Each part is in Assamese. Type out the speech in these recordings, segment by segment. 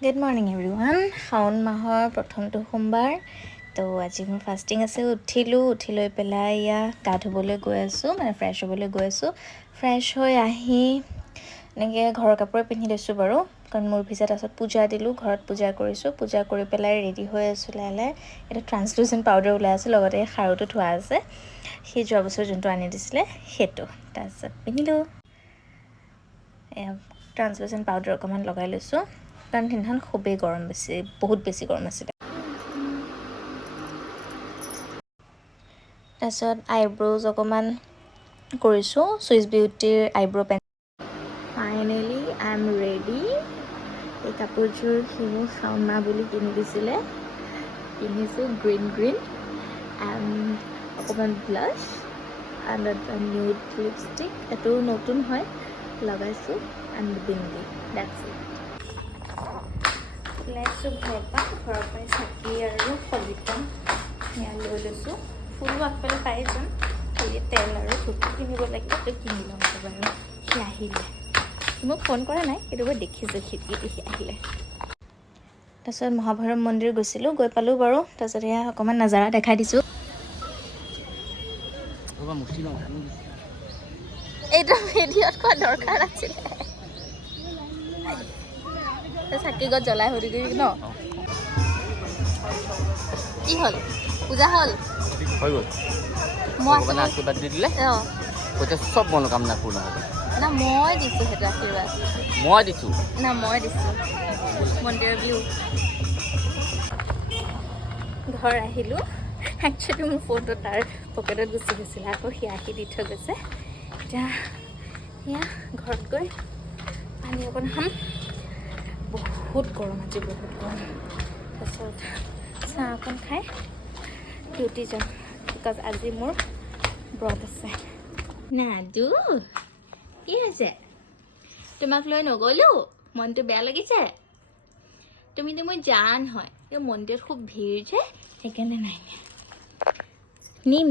Good morning everyone. শাওন মাহৰ প্ৰথমটো সোমবাৰ তো আজি মোৰ ফাষ্টিং আছে উঠি লৈ পেলাই ইয়া গা ধুবলৈ গৈ আছোঁ মানে ফ্ৰেছ হ'বলৈ গৈ আছোঁ ফ্ৰেছ হৈ আহি এনেকৈ ঘৰৰ কাপোৰে পিন্ধি লৈছোঁ বাৰু কাৰণ মোৰ ভিজা তাৰপিছত পূজা দিলোঁ ঘৰত পূজা কৰিছোঁ পূজা কৰি পেলাই ৰেডি হৈ আছোঁ লাহে এটা ট্ৰান্সলুচেণ্ট পাউডাৰ ওলাই আছে লগতে খাৰুটো থোৱা আছে সেই যোৱা বছৰ যোনটো আনি দিছিলে সেইটো তাৰপিছত পিন্ধিলোঁ ট্ৰান্সলুচেণ্ট পাউডাৰ অকণমান লগাই লৈছোঁ কাৰণ সেইদিনাখন খুবেই গৰম বহুত বেছি গৰম আছিলে তাৰপিছত আইব্ৰ'জ অকণমান কৰিছোঁ চুইচ বিউটিৰ eyebrow' pen finally I am ready এই কাপোৰযোৰ সি মোক শাওন মাহ বুলি কিনি দিছিলে পিন্ধিছোঁ গ্ৰীণ অকণমান ব্লাছ এণ্ড এটা নিউড লিপষ্টিক এইটো নতুন হয় লগাইছোঁ এণ্ড বিন্দি ডেটছ ইট ওলাইছোঁ ঘৰৰ পৰাই চাকি আৰু কলিতা সেয়া লৈ লৈছোঁ ফুলো আগফালে পাই যাম খালি তেল আৰু ধূপটো কিনিব লাগিব তো কিনি ল'ম বাৰু সি আহিলে মোক ফোন কৰা নাই কেতিয়াবা দেখিছোঁ খিৰিকী দেখি আহিলে তাৰপিছত মহাভৈৰৱ মন্দিৰ গৈছিলোঁ গৈ পালোঁ বাৰু তাৰপিছত এয়া অকণমান নাজাৰা দেখাই দিছোঁ এইটো ভিডিঅ'ত কোৱা দৰকাৰ আছিলে চাকি গছ জ্বলাই হৈ দিবি ন কি হ'ল পূজা হ'ল হৈ গ'ল ভগৱানে আশীৰ্বাদ দি দিলে কৈছে চব মনোকামনা পূৰ্ণ হ'ব না মই দিছোঁ সেইটো আশীৰ্বাদ মই দিছোঁ না মই দিছোঁ মন্দিৰৰ ভিউ ঘৰ আহিলোঁ একচুৱেলি মোৰ ফোনটো তাৰ পকেটত গুচি গৈছিলে আকৌ সি আহি দি থৈ গৈছে এতিয়া এয়া ঘৰত গৈ পানী অকণ খাম বহুত গৰম আজি বহুত গৰম তাৰপিছত চাহ অকণ খাই ডিউটি যাম বিকজ আজি মোৰ ব্ৰত আছে নাদু কি হৈছে তোমাক লৈ নগ'লোঁ মনটো বেয়া লাগিছে তুমিতো মোৰ জান হয় এই মন্দিৰত খুব ভিৰ যে সেইকাৰণে নাই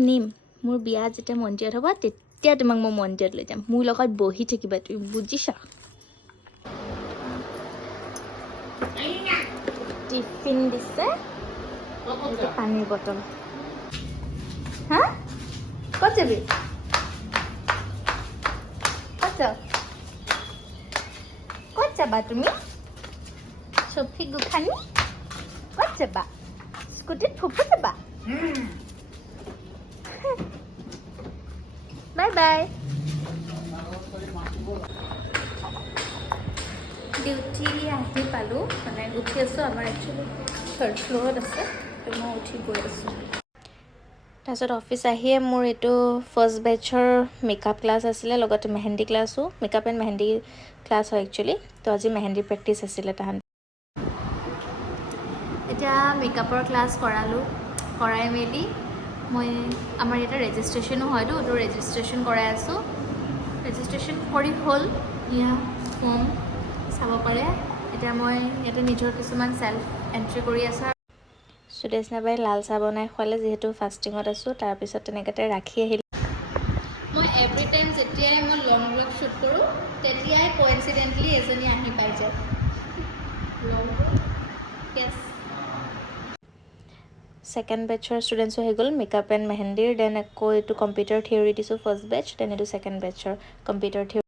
নিম মোৰ বিয়া যেতিয়া মন্দিৰত হ'ব তেতিয়া তোমাক মই মন্দিৰত লৈ যাম মোৰ লগত বহি থাকিবা তুমি বুজিছা টিফিন দিছে পানীৰ বটল হা ক'ত যাবি ক'ত যাবা তুমি চফি গোখানি ক'ত যাবা স্কুটিত ফুফু যাবা বাই বাই ডিউটি আহি পালোঁ মানে উঠি আছোঁ আমাৰ একচুৱেলি থাৰ্ড ফ্ল'ৰত আছে তো মই উঠি গৈ আছোঁ তাৰপিছত অফিচ আহিয়ে মোৰ এইটো ফাৰ্ষ্ট বেটছৰ মেকআপ ক্লাছ আছিলে লগতে মেহেন্দি ক্লাছো মেকআপ এণ্ড মেহেন্দি ক্লাছ হয় একচুৱেলি তো আজি মেহেন্দি প্ৰেক্টিচ আছিলে তাহাঁত এতিয়া মেকআপৰ ক্লাছ কৰাই মেলি মই আমাৰ ইয়াতে ৰেজিষ্ট্ৰেশ্যনো হয়তো তো ৰেজিষ্ট্ৰেশ্যন কৰাই আছোঁ ৰেজিষ্ট্ৰেশ্যন কৰি হ'ল ইয়া ফৰ্ম চাব পাৰে এতিয়া মই ইয়াতে নিজৰ কিছুমান চেল্ফ এণ্ট্ৰি কৰি আছোঁ সুদেশ নাবাই লাল চাহ বনাই খোৱালে যিহেতু ফাষ্টিঙত আছোঁ তাৰপিছত তেনেকৈ ৰাখি আহিলোঁ মই এভৰি টাইম যেতিয়াই মই লং ব্লগ শ্বুট কৰোঁ তেতিয়াই কোইনচিডেণ্টলি এজনী আহি পাই যায় য়েছ ছেকেণ্ড বেটছৰ ষ্টুডেণ্টছো হৈ গ'ল মেকআপ এণ্ড মেহেন্দিৰ দেন আকৌ এইটো কম্পিউটাৰ থিয়ৰী দিছোঁ ফাৰ্ষ্ট বেটছ দেন এইটো ছেকেণ্ড বেটছৰ কম্পিউটাৰ থিয়ৰী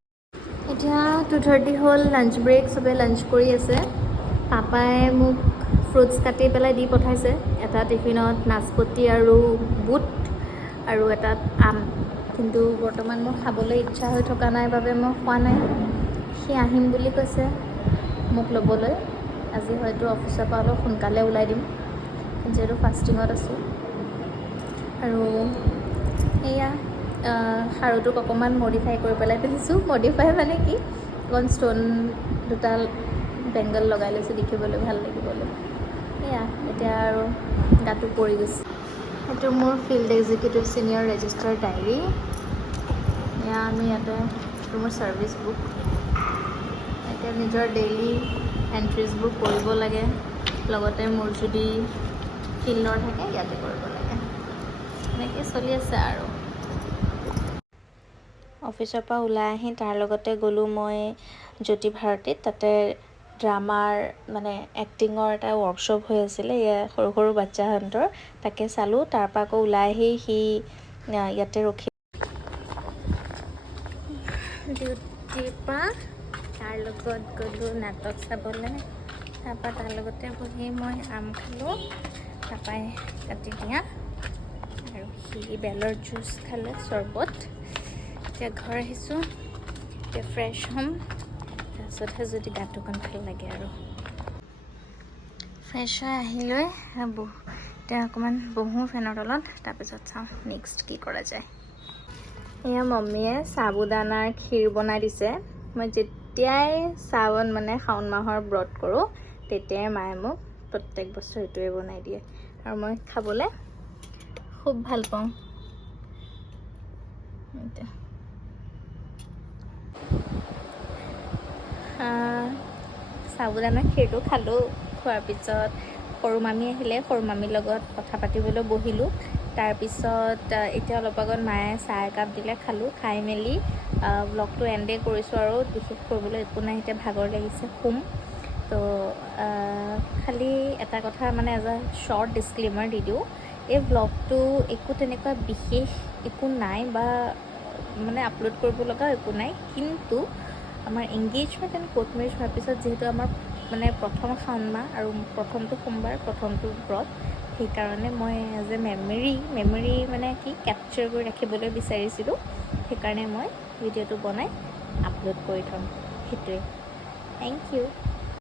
এতিয়া 2:30 হ'ল লাঞ্চ ব্ৰেক চবে লাঞ্চ কৰি আছে পাপাই মোক ফ্ৰুটছ কাটি পেলাই দি পঠাইছে এটা টিফিনত নাচপতি আৰু বুট আৰু এটাত আম কিন্তু বৰ্তমান মোৰ খাবলৈ ইচ্ছা হৈ থকা নাই বাবে মই খোৱা নাই সি আহিম বুলি কৈছে মোক ল'বলৈ আজি হয়তো অফিচৰ পৰা অলপ সোনকালে ওলাই দিম যিহেতু ফাষ্টিঙত আছোঁ আৰু এয়া খাৰুটোক অকণমান মডিফাই কৰি পেলাই পিন্ধিছোঁ মডিফাই মানে কি অকণ ষ্ট'ন দুটা বেংগল লগাই লৈছোঁ দেখিবলৈ ভাল লাগিবলৈ এয়া এতিয়া আৰু গাটো পৰি গৈছে সেইটো মোৰ field executive senior register diary এয়া আমি ইয়াতে এইটো মোৰ ছাৰ্ভিচ বুক এতিয়া নিজৰ ডেইলি এণ্ট্ৰিজবোৰ কৰিব লাগে লগতে মোৰ যদি ফিল্ডৰ থাকে ইয়াতে কৰিব লাগে এনেকৈ চলি আছে আৰু অফিচৰ পৰা ওলাই আহি তাৰ লগতে গ'লোঁ মই জ্যোতি ভাৰতীত তাতে ড্ৰামাৰ মানে এক্টিঙৰ এটা ৱৰ্কশ্বপ হৈ আছিলে সৰু সৰু বাচ্চাহঁতৰ, তাকে চালোঁ। তাৰপৰা আকৌ ওলাই আহি সি ইয়াতে ৰখি ডিউটিৰ পৰা তাৰ লগত গ'লোঁ নাটক চাবলৈ। তাৰপৰা তাৰ লগতে বহি মই আম খালোঁ, তাৰপৰাই কাটি দিয়া, আৰু সি বেলৰ জুচ খালে, চৰ্বত। এতিয়া ঘৰ আহিছোঁ, এতিয়া ফ্ৰেছ হ'ম, তাৰপিছতহে যদি গাটো অকণ ভাল লাগে আৰু। ফ্ৰেছ হৈ আহি লৈ এতিয়া অকণমান বহোঁ ফেনৰ তলত, তাৰপিছত চাওঁ নেক্সট কি কৰা যায়। এয়া মম্মীয়ে সাবুদানাৰ ক্ষীৰ বনাই দিছে। মই যেতিয়াই শ্ৰাৱণ মানে শাওণ মাহৰ ব্ৰত কৰোঁ, তেতিয়াই মায়ে মোক প্ৰত্যেক বছৰ এইটোৱে বনাই দিয়ে, আৰু মই খাবলৈ খুব ভাল পাওঁ। সাবুদানা ক্ষীৰটো খালোঁ। খোৱাৰ পিছত সৰু মামী আহিলে, সৰু মামীৰ লগত কথা পাতিবলৈ বহিলোঁ। তাৰপিছত এতিয়া অলপ আগত মায়ে চাহ একাপ দিলে, খালোঁ। খাই মেলি ব্লগটো এণ্ডে কৰিছোঁ, আৰু বিশেষ কৰিবলৈ একো নাই, এতিয়া ভাগৰ লাগিছে, শুম। তো খালি এটা কথা মানে এজ এ শ্বৰ্ট ডিছক্লেইমাৰ দি দিওঁ, এই ব্লগটো একো তেনেকুৱা বিশেষ একো নাই, বা মানে আপলোড কৰিব লগা একো নাই, কিন্তু আমাৰ এংগেজমেণ্ট এণ্ড কোৰ্ট মেৰেজ হোৱাৰ পিছত যিহেতু আমাৰ মানে প্ৰথম শাওণ মাহ আৰু প্ৰথমটো সোমবাৰ, প্ৰথমটো ব্ৰত, সেইকাৰণে মই এজ এ মেমৰি মানে কি কেপচাৰ কৰি ৰাখিবলৈ বিচাৰিছিলোঁ, সেইকাৰণে মই ভিডিঅ'টো বনাই আপলোড কৰি থ'ম, সেইটোৱে। Thank U.